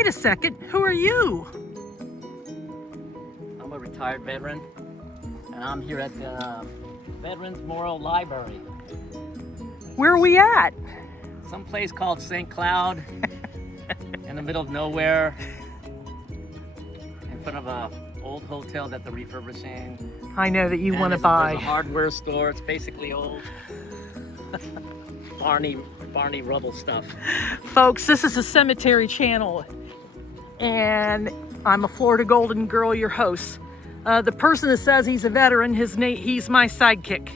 Wait a second, who are you? I'm a retired veteran, and I'm here at the Veterans Memorial Library. Where are we at? Some place called St. Cloud, in the middle of nowhere, in front of a old hotel that they're refurbishing. I know that you And want to there's buy. a hardware store. It's basically old Barney Rubble stuff. Folks, this is a Cemetery Channel, and I'm a Florida Golden Girl, your host. The person that says he's a veteran, he's my sidekick.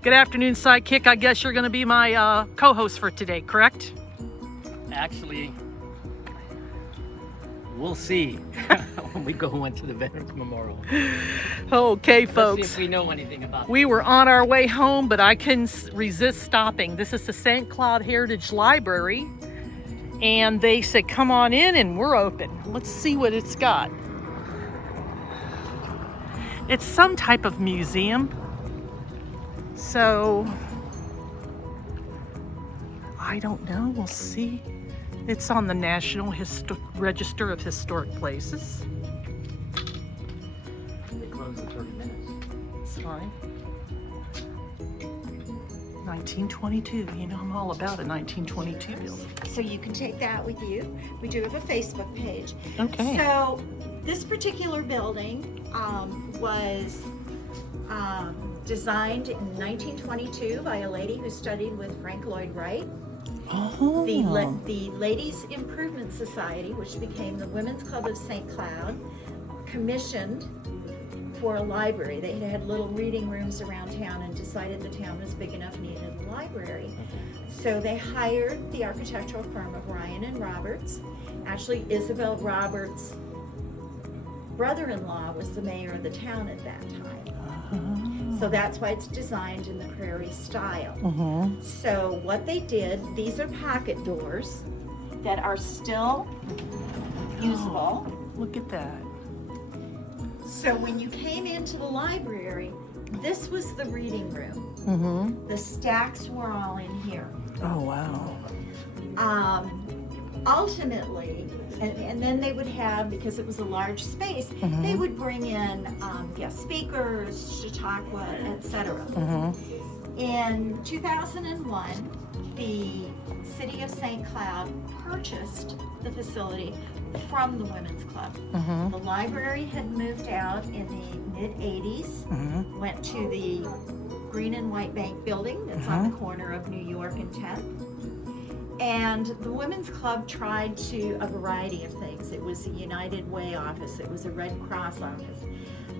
Good afternoon, sidekick. I guess you're going to be my co-host for today, correct? Actually, we'll see when we go into the Veterans Memorial. Okay, Let's see folks. if we know anything about We were on our way home, but I couldn't resist stopping. This is the St. Cloud Heritage Library, and they said, come on in, and we're open. Let's see what it's got. It's some type of museum. So, I don't know. We'll see. It's on the National Register of Historic Places. They close in 30 minutes. It's fine. 1922. You know, I'm all about a 1922 building. So you can take that with you. We do have a Facebook page. Okay. So this particular building was designed in 1922 by a lady who studied with Frank Lloyd Wright. Oh. The Ladies Improvement Society, which became the Women's Club of St. Cloud, commissioned for a library. They had little reading rooms around town and decided the town was big enough, needed a library. So they hired the architectural firm of Ryan and Roberts. Actually, Isabel Roberts' brother-in-law was the mayor of the town at that time. So that's why it's designed in the prairie style. So what they did, these are pocket doors that are still usable. Look at that. So when you came into the library, this was the reading room. The stacks were all in here. Oh, wow. Ultimately, and then they would have, because it was a large space, they would bring in guest speakers, Chautauqua, etc. In 2001, the City of St. Cloud purchased the facility from the Women's Club. The library had moved out in the mid-80s, went to the Green and White Bank building that's on the corner of New York and 10th. And the Women's Club tried a variety of things. It was a United Way office, it was a Red Cross office,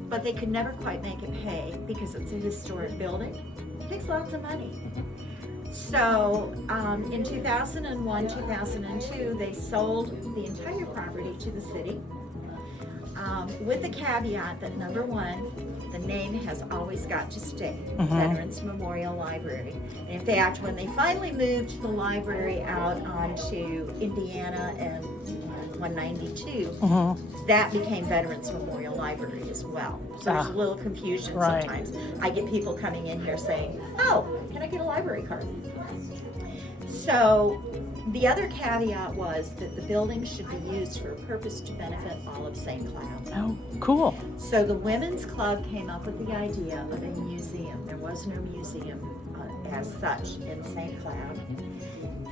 but they could never quite make it pay because it's a historic building. It takes lots of money. So in 2001, 2002, they sold the entire property to the city with the caveat that, number one, the name has always got to stay, Veterans Memorial Library. In fact, when they finally moved the library out onto Indiana and 192, that became Veterans Memorial Library as well. So there's a little confusion sometimes. I get people coming in here saying, oh, can I get a library card? So the other caveat was that the building should be used for a purpose to benefit all of St. Cloud. Oh, cool. So the Women's Club came up with the idea of a museum. There was no museum as such in St. Cloud.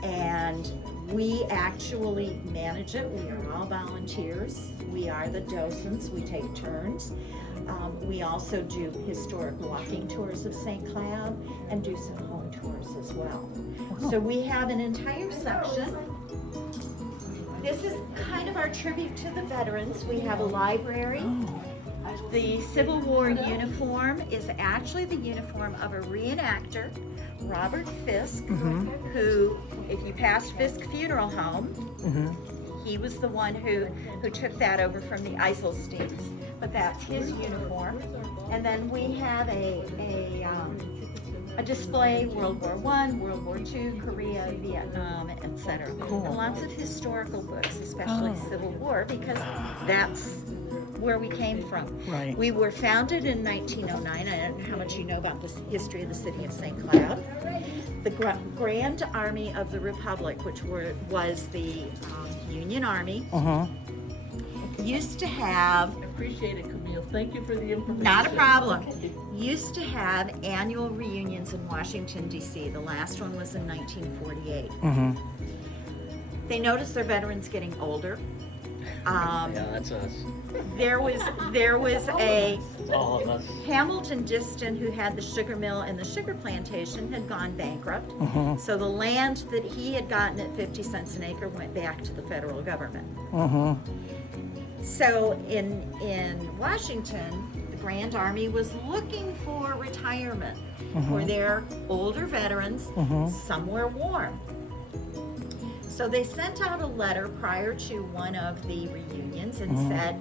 And we actually manage it. We are all volunteers. We are the docents. We take turns. We also do historic walking tours of St. Cloud and do some home tours as well. Wow. So we have an entire section. This is kind of our tribute to the veterans. We have a library. The Civil War uniform is actually the uniform of a reenactor, Robert Fisk, who, if you passed Fisk Funeral Home, he was the one who took that over from the Eiselsteins. But that's his uniform. And then we have a display, World War I, World War II, Korea, Vietnam, etc. Cool. And lots of historical books, especially Civil War, because that's where we came from. Right. We were founded in 1909. I don't know how much you know about the history of the city of St. Cloud. The Grand Army of the Republic, which was the Union Army, used to have, Appreciate it, Camille. Thank you for the information. not a problem, used to have annual reunions in Washington, D.C. The last one was in 1948. They noticed their veterans getting older. Yeah, that's us. There was a It's all of us. Hamilton Diston, who had the sugar mill and the sugar plantation, had gone bankrupt. So the land that he had gotten at 50 cents an acre went back to the federal government. So in Washington, the Grand Army was looking for retirement for their older veterans somewhere warm. So they sent out a letter prior to one of the reunions and said,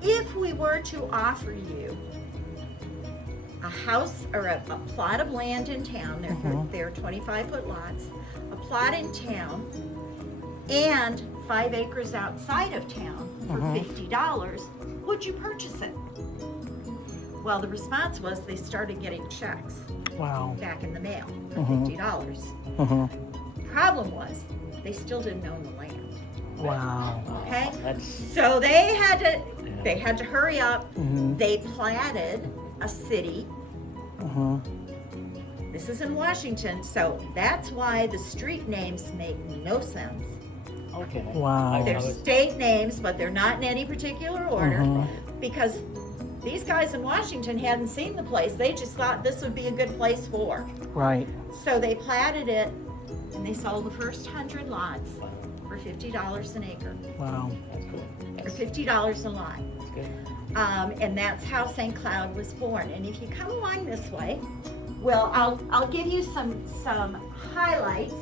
if we were to offer you a house or a plot of land in town, they're 25-foot lots, a plot in town, and 5 acres outside of town for $50, would you purchase it? Well, the response was they started getting checks back in the mail for $50. Problem was, they still didn't own the land. Wow. Okay? That's So they had to hurry up. They platted a city. This is in Washington, so that's why the street names make no sense. okay. Wow. They're state names, but they're not in any particular order because these guys in Washington hadn't seen the place. They just thought this would be a good place for. Right. So they platted it and they sold the first 100 lots for $50 an acre, Wow. That's cool. or $50 a lot. That's good. And that's how St. Cloud was born. And if you come along this way, well, I'll give you some highlights.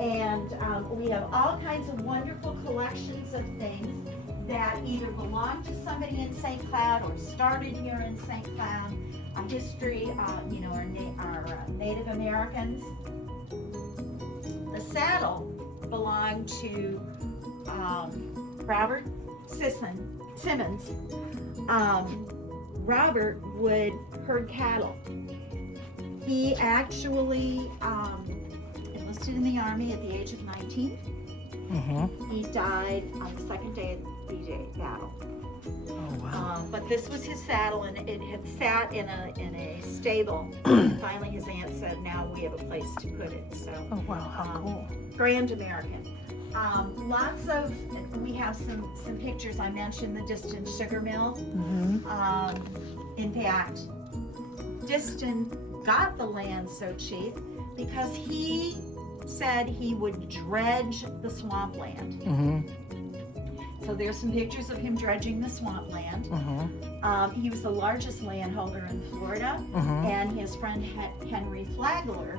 And we have all kinds of wonderful collections of things that either belong to somebody in St. Cloud or started here in St. Cloud. History, our Native Americans. The saddle belonged to Robert Simmons. Robert would herd cattle. He actually enlisted in the Army at the age of 19. He died on the second day of the D-Day battle. Oh, wow. But this was his saddle, and it had sat in a stable. Finally, his aunt said, "Now we have a place to put it." So, Oh, wow. How cool. Grand American. We have some pictures. I mentioned the Diston Sugar Mill. In fact, Diston got the land so cheap because he said he would dredge the swampland. So there's some pictures of him dredging the swampland. He was the largest landholder in Florida, and his friend Henry Flagler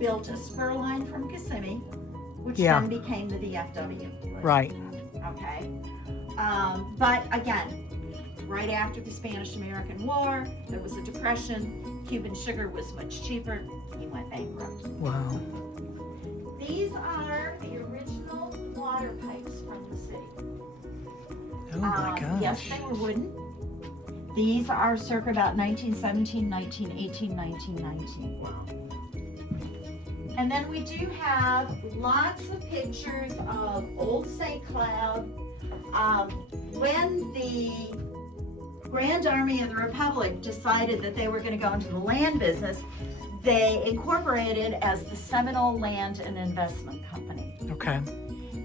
built a spur line from Kissimmee, which then became the VFW. Right. Okay. But again, right after the Spanish-American War, there was a depression. Cuban sugar was much cheaper. He went bankrupt. Wow. These are the original water pipes from the city. Oh my gosh. Yes, they were wooden. These are circa about 1917, 1918, 1919. Wow. And then we do have lots of pictures of Old St. Cloud. When the Grand Army of the Republic decided that they were going to go into the land business, they incorporated as the Seminole Land and Investment Company, Okay.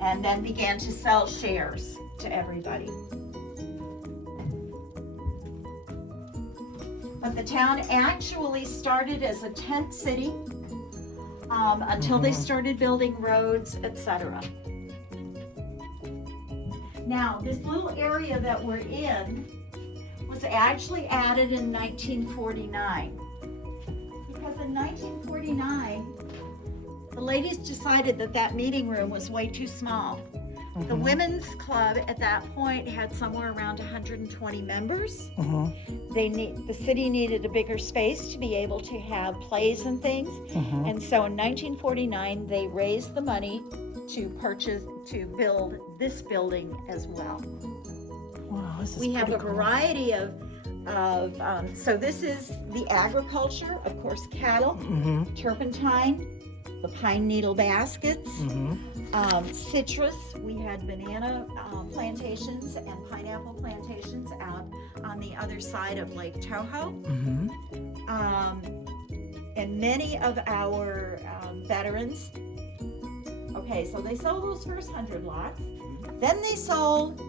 and then began to sell shares to everybody. But the town actually started as a tent city until they started building roads, etc. Now, this little area that we're in was actually added in 1949. Because in 1949, the ladies decided that that meeting room was way too small. The women's club at that point had somewhere around 120 members. The city needed a bigger space to be able to have plays and things. And so in 1949, they raised the money to build this building as well. Wow, this is We have pretty a cool. variety of of, so this is the agriculture, of course, cattle, turpentine, the pine needle baskets, citrus. We had banana plantations and pineapple plantations out on the other side of Lake Toho. And many of our veterans, okay, so they sold those first 100 lots. Then they sold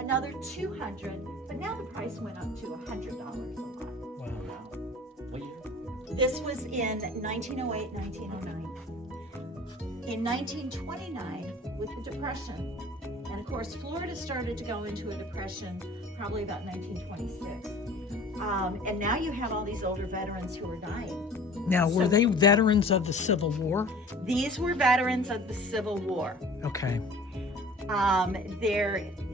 another 200, but now the price went up to $100 a lot. Wow. What year? This was in 1908, 1909. In 1929, with the Depression, and of course, Florida started to go into a depression probably about 1926. And now you have all these older veterans who are dying. Now, were they veterans of the Civil War? These were veterans of the Civil War. Okay.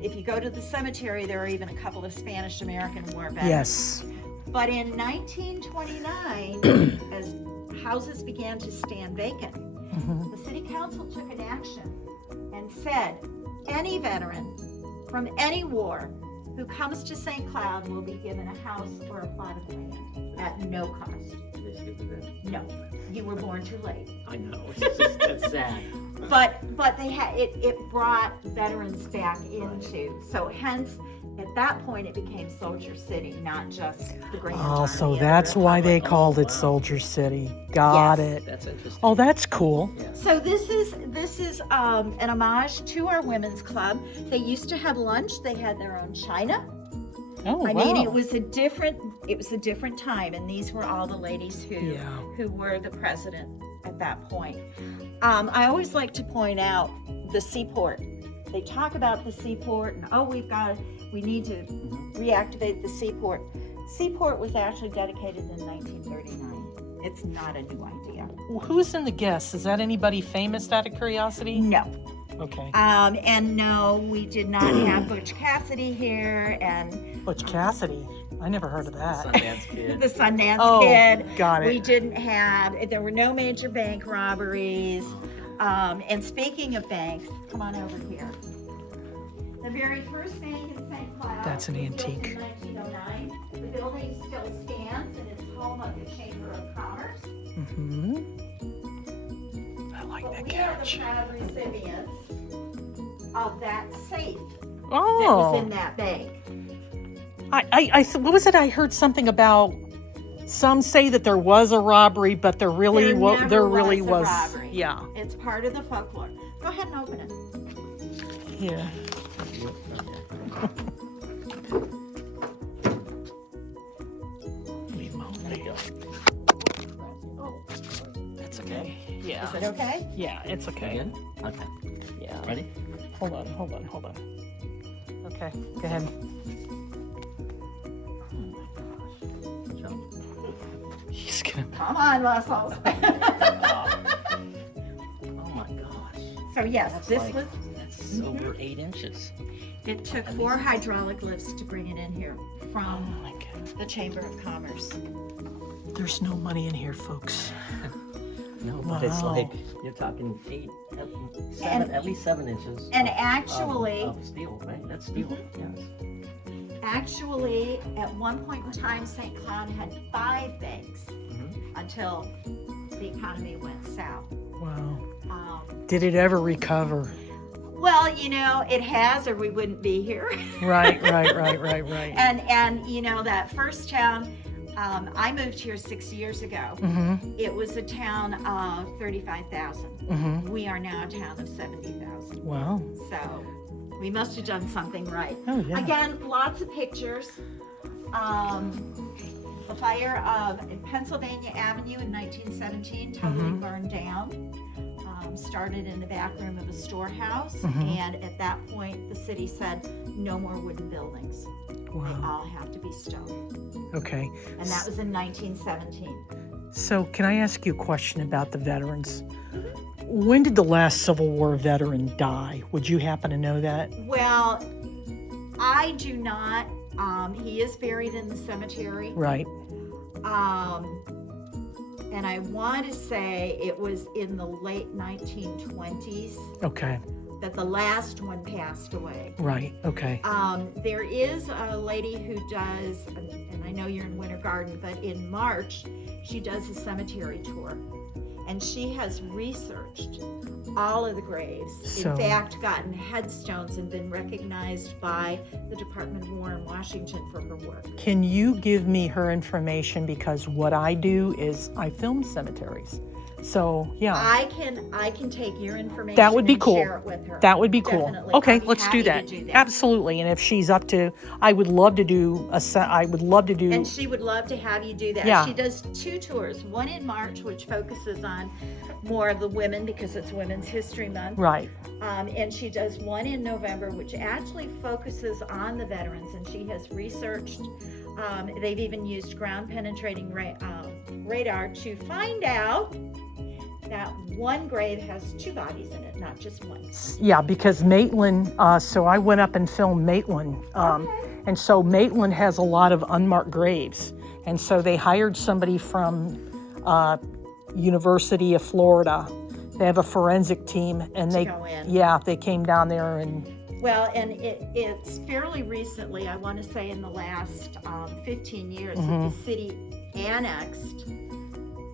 If you go to the cemetery, there are even a couple of Spanish American War veterans. Yes. But in 1929, as houses began to stand vacant, the city council took an action and said, any veteran from any war who comes to St. Cloud will be given a house or a plot of land at no cost. No, you were born too late. I know. It's just, that's sad. But they had it brought veterans back into, so hence at that point it became Soldier City, not just the Grand Army. Oh, so of the that's why they Republic. called it Soldier City. Got Yes. it. That's interesting. Oh, that's cool. Yeah. So this is an homage to our women's club. They used to have lunch. They had their own china. Oh, I wow. mean, it was a different time, and these were all the ladies who were the president at that point. I always like to point out the seaport. They talk about the seaport, and we need to reactivate the seaport. Seaport was actually dedicated in 1939. It's not a new idea. Who's in the guests? Is that anybody famous, out of curiosity? No. Okay. And no, we did not have Butch Cassidy here, and Butch Cassidy. I never heard of that. Sundance Kid. the Sundance Oh, Kid. got it. We didn't have, there were no major bank robberies. And speaking of banks, come on over here. The very first bank in St. Cloud. That's an was built antique. In 1909. The building still stands, and it's home of the Chamber of Commerce. I like But that we are the couch. proud recipients of that safe that was Oh, in that bank. what was it? I heard something about. Some say that there was a robbery, but there really There was. never There really was a was. robbery. Yeah. It's part of the folklore. Go ahead and open it. Yeah. Leave 'em home. There you go. That's okay. Yeah. Is it okay? Yeah, it's okay. Again? Okay. Yeah. Ready? Hold on. Okay, go ahead. Good job. He's gonna. Come on, muscles. Oh my gosh. So yes, That's this like- was, That's over 8 inches. it took 4 hydraulic lifts to bring it in here Oh from my God. the Chamber of Commerce. There's no money in here, folks. No, but it's Wow. like you're talking 8, 7, at least 7 inches. And of- actually, of steel, right? That's steel. Yes. actually, at one point in time, St. Cloud had 5 banks until the economy went south. Wow. Um, Did it ever recover? well, you know, it has, or we wouldn't be here. Right. And you know, that first town, I moved here 6 years ago. It was a town of 35,000. We are now a town of 70,000. Wow. So we must have done something right. Oh, yeah. Again, lots of pictures. The fire of Pennsylvania Avenue in 1917 totally burned down. Started in the back room of a storehouse, and at that point, the city said no more wooden buildings. They Wow. all have to be stone. Okay. And that was in 1917. So, can I ask you a question about the veterans? When did the last Civil War veteran die? Would you happen to know that? Well, I do not. He is buried in the cemetery. Right. And I want to say it was in the late 1920s Okay. that the last one passed away. Right. Okay. There is a lady who does, and I know you're in Winter Garden, but in March, she does a cemetery tour. And she has researched all of the graves. So- In fact, gotten headstones and been recognized by the Department of War in Washington for her work. Can you give me her information? Because what I do is I film cemeteries. So yeah, I can take your information that would be and cool. share it with her. That would be cool. Definitely. Okay, I'd be let's do happy that. to do that. Absolutely. And if she's up to, I would love to do I would love to do. And she would love to have you do that. Yeah. She does 2 tours, one in March, which focuses on more of the women because it's Women's History Month. Right. And she does one in November, which actually focuses on the veterans. And she has researched, they've even used ground penetrating radar to find out that one grave has 2 bodies in it, not just one. Yeah, because Maitland, so I went up and filmed Maitland. And so Maitland has a lot of unmarked graves. And so they hired somebody from University of Florida. They have a forensic team and To they, go in. yeah, they came down there and, Well, and it's fairly recently, I want to say in the last 15 years, that the city annexed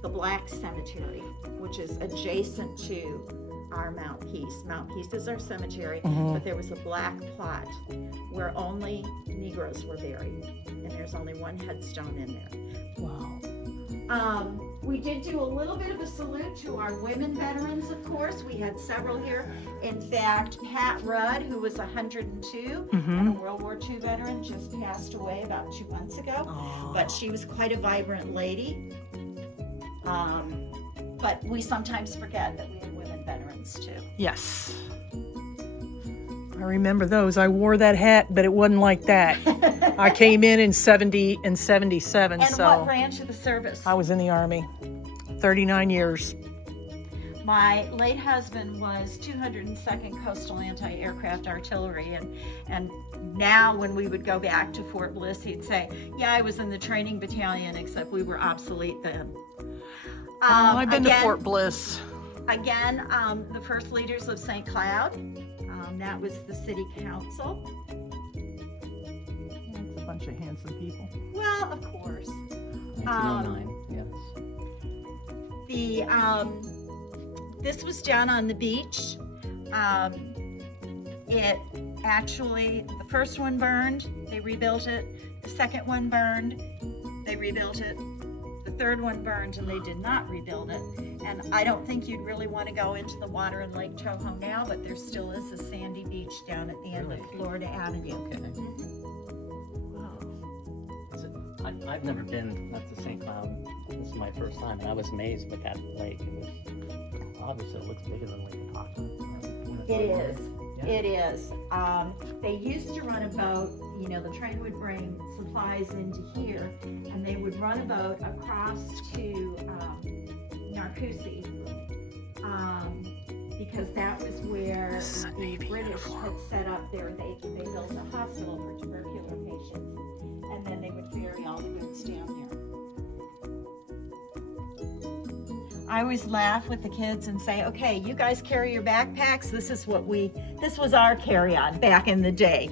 the Black Cemetery, which is adjacent to our Mount Peace. Mount Peace is our cemetery, but there was a black plot where only Negroes were buried, and there's only one headstone in there. wow. We did do a little bit of a salute to our women veterans, of course. We had several here. In fact, Pat Rudd, who was 102 and a World War II veteran, just passed away about 2 months ago. Oh. But she was quite a vibrant lady. But we sometimes forget that we have women veterans too. Yes. I remember those. I wore that hat, but it wasn't like that. I came in 77, And so what branch of the service? I was in the Army, 39 years. My late husband was 202nd Coastal Anti-Aircraft Artillery, and now when we would go back to Fort Bliss, he'd say, yeah, I was in the training battalion, except we were obsolete then. I've been to again- Fort Bliss. Again, the First Leaders of St. Cloud, that was the city council. It's a bunch of handsome people. Well, of course. 1909, yes. This was down on the beach. It actually, the first one burned, they rebuilt it. The second one burned, they rebuilt it. The third one burned and they did not rebuild it. And I don't think you'd really want to go into the water in Lake Toho now, but there still is a sandy beach down at the end of Really? Florida Avenue. Okay. Is it, I've never been up to St. Cloud. This is my first time, and I was amazed with that lake. It was obviously it looks bigger than Lake Pawtucket. It is. Yeah. It is. They used to run a boat, you know, the train would bring supplies into here, and they would run a boat across to Narcoossee, because that was where the British had set up they built a hospital for tubercular patients, and then they would ferry all the goods down there. I always laugh with the kids and say, okay, you guys carry your backpacks. This was our carry-on back in the day.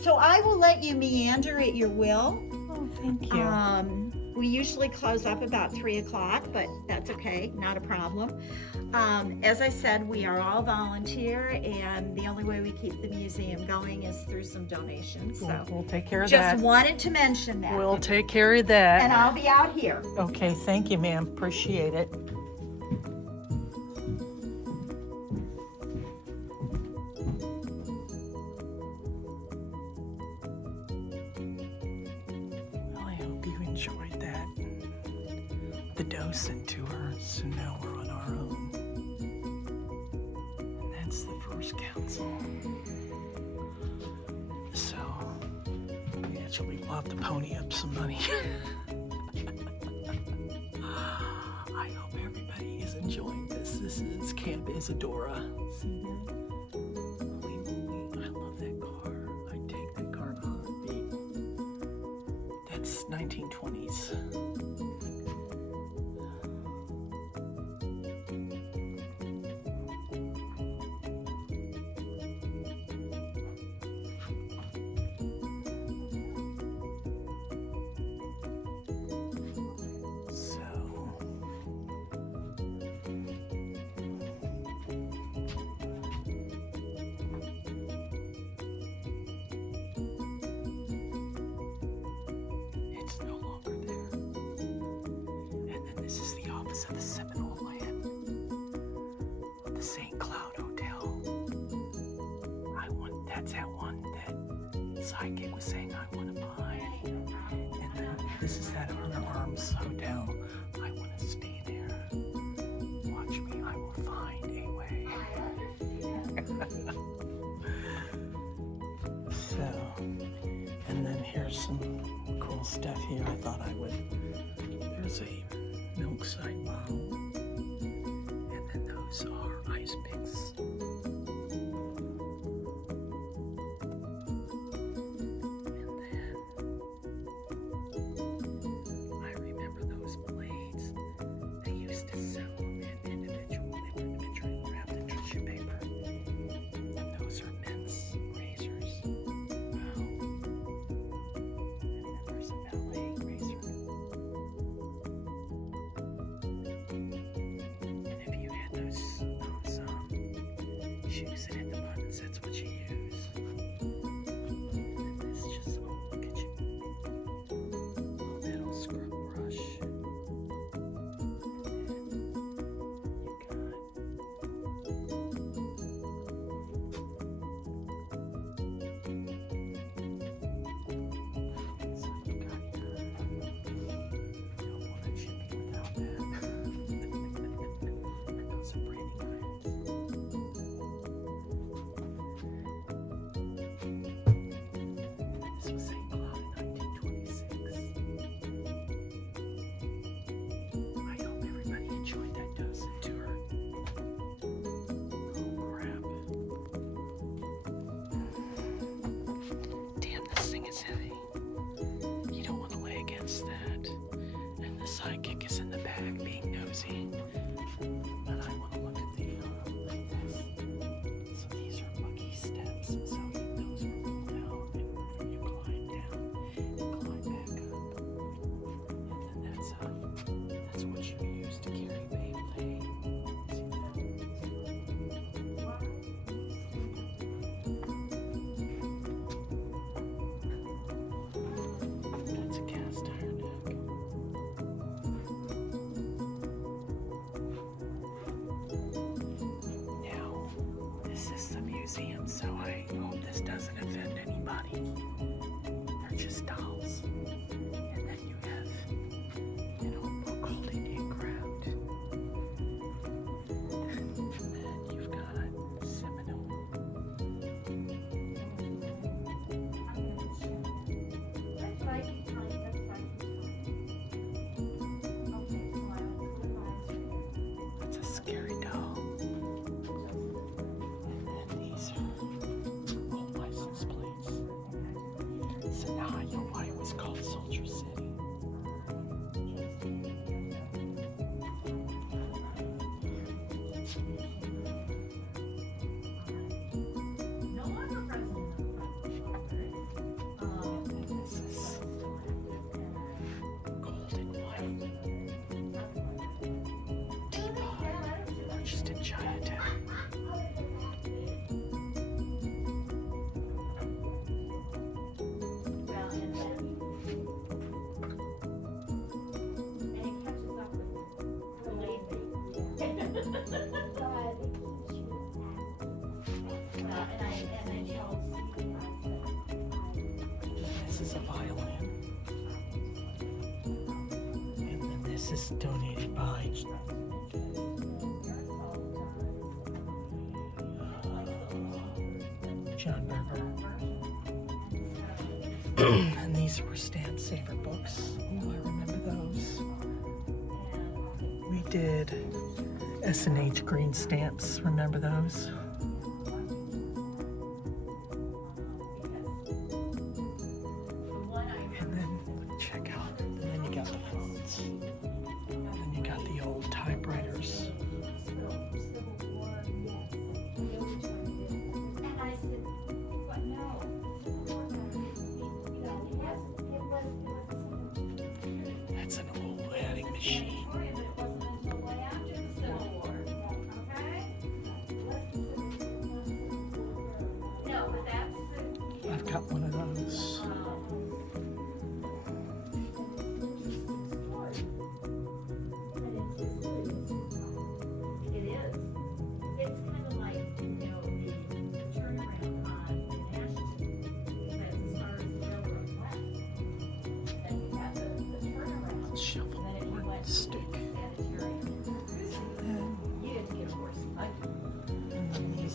So I will let you meander at your will. Oh, thank you. We usually close up about 3 o'clock, but that's okay, not a problem. As I said, we are all volunteer, and the only way we keep the museum going is through some donations. So We'll take care of just that. wanted to mention that. We'll take care of that. And I'll be out here. Okay, thank you, ma'am. Appreciate it. Well, I hope you enjoyed that. The docent tour, so now we're on our own. And that's the first council. So, we actually will have to pony up some money. I hope everybody is enjoying this. This is Camp Isadora. See that? Holy moly, I love that car. I'd take that car in a heartbeat. That's 1920s. That's that one that Sidekick was saying I want to buy. And then this is that Honor Arms Hotel. I want to stay there. Watch me, I will find a way. So, and then here's some cool stuff here. I thought I would. There's a Milkside bottle. And then those are ice picks. Shoes that hit the buttons, that's what you use. And this just, oh, look at you. Little metal scrub brush. And then you got your don't want to chip me without that. And those are braiding irons. This was St. Cloud in 1926. I hope everybody enjoyed that Dosen tour. Oh crap. Damn, this thing is heavy. You don't want to lay against that. And the Sidekick is in the back being nosy. But I want to look at the like this. So these are buggy steps. So those are pulled out and you climb down and climb back up. And then that's what you use to carry Beyblade. See that? That's a cast iron deck. Now, this is the museum, so I hope this doesn't offend anybody. They're just dolls. And then you have an old book called Indian Craft. And then you've got Seminole. That's a scary doll. And then these are old license plates. So now I know why it was called Soldier City. And this is gold and white teapot purchased in Chinatown. This is a violin. And then this is donated by John Berger. And these were Stan Saver books. Oh, I remember those. We did S&H green stamps. Remember those? And then check out. And then you got the phones. And then you got the old typewriters. That's an old adding machine.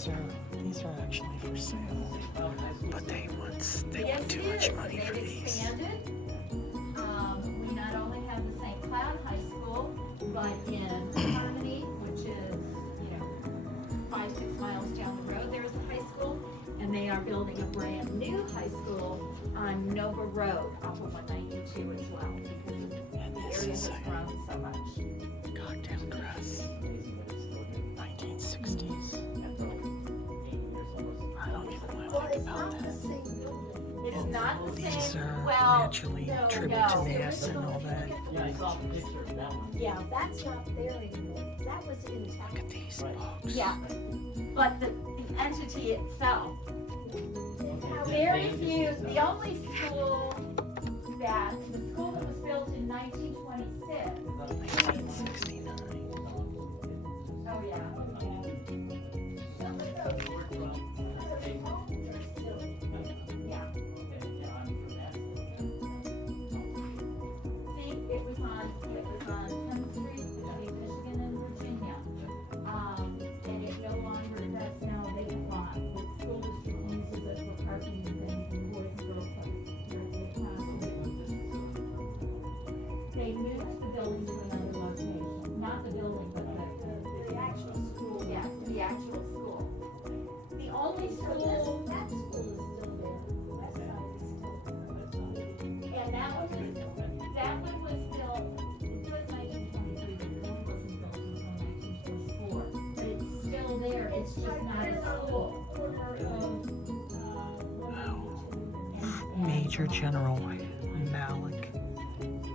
these are actually for sale, but they want too much money for these. Expanded. We not only have the St. Cloud High School, but in Harmony, which is 5-6 miles down the road, there is a high school, and they are building a brand new high school on Nova Road off of 192 as well, because the area has grown so much. Cocktail grass, 1960s. I don't even want to think about that. It's not the These same. are Well, naturally no, tribute no. to NASA and all that. Yeah, I saw the picture of that one. Yeah, that's not there anymore. That was in Look town. at these Right. books. Yeah, but the entity itself, Okay. very few, the only school that, the school that was built in 1926. 1969. Oh, yeah. Some of those, Yeah. See, it was on 10th Street between Michigan and Virginia. And it no longer, that's now a vacant lot. The school district uses it for parking and things, and boys and girls clubs. They moved the building to another location, not the building, but the actual school. yes, the actual school. The only So school, that school is still there. The west side is still there. and that one was built, it says 1923, but the one wasn't built until 1924. But it's still there, it's just not a school. Major General Malik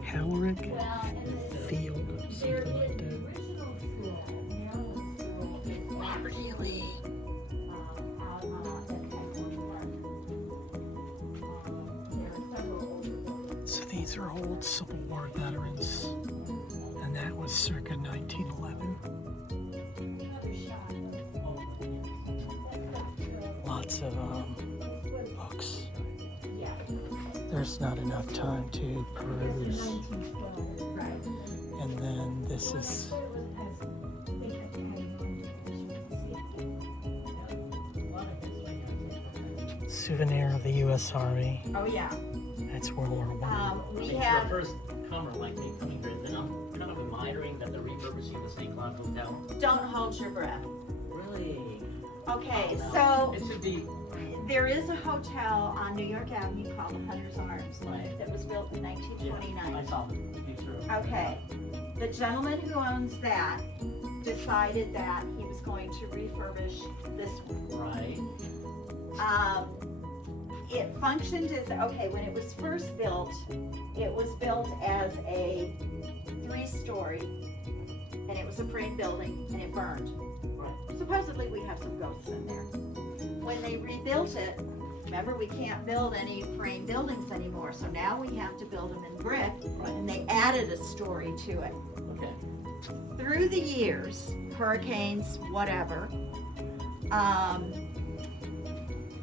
Hallerig Well, and Field, there something is like the that. original school, Maryland School, is Really? out at Pegboard Park. There are several older buildings. So these are old Civil War veterans, and that was circa 1911. Another shot. Lots of books. Yeah, There's not enough time to this is peruse. 1912, right. And then this is souvenir of the U.S. Army. Oh, yeah. That's World War One. We For have, a first comer like me coming here, then I'm kind of admiring that they're refurbishing the St. Cloud Hotel. don't hold your breath. Really? Okay, Oh, so It should be, there is a hotel on New York Avenue called the Hunter's Arms Right. that was built in yeah, I 1929. saw the picture of it. Okay, the gentleman who owns that decided that he was going to refurbish this one. Right. It functioned as, okay, when it was first built, it was built as a 3-story, and it was a frame building, and it burned. Right. Supposedly we have some ghosts in there. When they rebuilt it, remember we can't build any frame buildings anymore, so now we have to build them in brick, and they added a story to it. Okay. Through the years, hurricanes, whatever,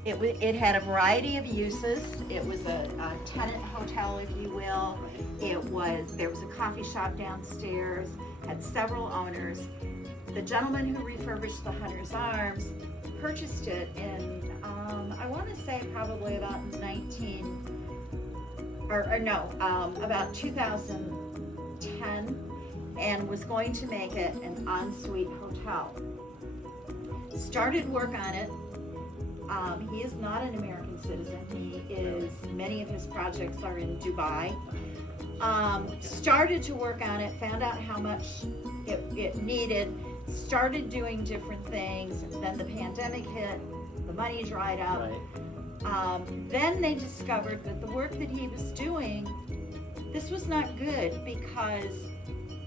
it had a variety of uses. It was a tenant hotel, if you will. There was a coffee shop downstairs, had several owners. The gentleman who refurbished the Hunter's Arms purchased it in, I want to say probably about about 2010, and was going to make it an ensuite hotel. Started work on it. He is not an American citizen. Many of his projects are in Dubai. Started to work on it, found out how much it needed, started doing different things. Then the pandemic hit, the money dried up. Right. Then they discovered that the work that he was doing, this was not good because,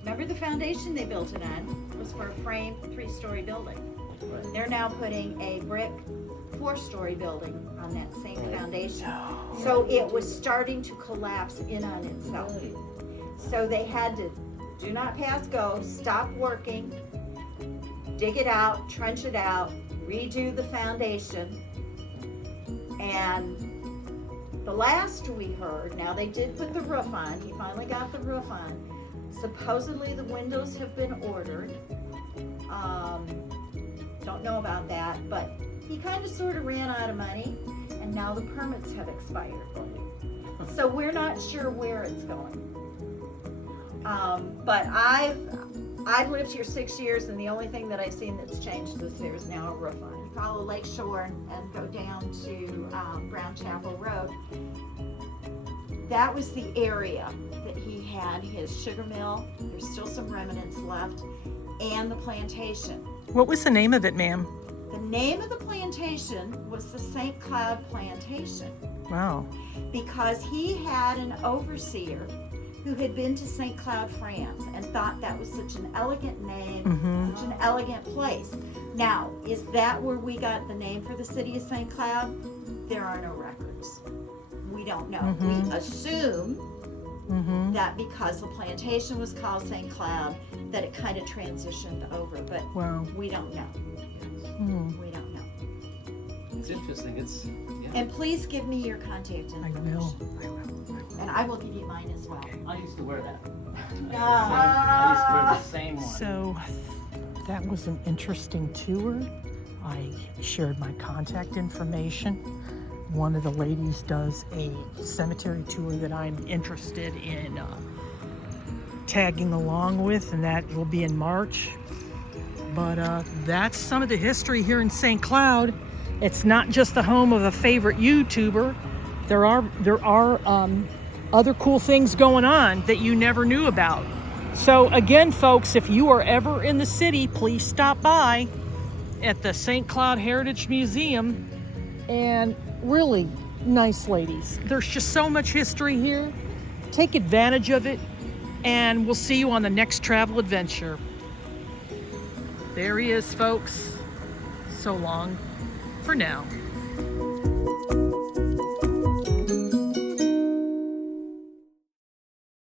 remember the foundation they built it on was for a frame 3-story building. Right. They're now putting a brick 4-story building on that same Right. foundation. So it was starting to collapse in on itself. Really? So they had to do not pass go, stop working, dig it out, trench it out, redo the foundation. And the last we heard, now they did put the roof on, he finally got the roof on. Supposedly the windows have been ordered. Don't know about that, but he kind of sort of ran out of money, and now the permits have expired. So we're not sure where it's going. But I've lived here 6 years, and the only thing that I've seen that's changed is there's now a roof on it. You follow Lake Shore and go down to Brown Chapel Road. That was the area that he had his sugar mill. There's still some remnants left, and the plantation. What was the name of it, ma'am? The name of the plantation was the St. Cloud Plantation, Wow. because he had an overseer who had been to St. Cloud, France, and thought that was such an elegant name, such an elegant place. Now, is that where we got the name for the city of St. Cloud? There are no records. We don't know. We assume that because the plantation was called St. Cloud, that it kind of transitioned over, but Wow. we don't know. Hmm. We don't know. It's interesting. It's yeah. And please give me your contact information. I will. And I will give you mine as well. I used to wear that. Ah. I used to wear the same one. So that was an interesting tour. I shared my contact information. One of the ladies does a cemetery tour that I'm interested in tagging along with, and that will be in March. But that's some of the history here in St. Cloud. It's not just the home of a favorite YouTuber. There are other cool things going on that you never knew about. So again, folks, if you are ever in the city, please stop by at the St. Cloud Heritage Museum. And really nice ladies. There's just so much history here. Take advantage of it, and we'll see you on the next travel adventure. There he is, folks. So long for now.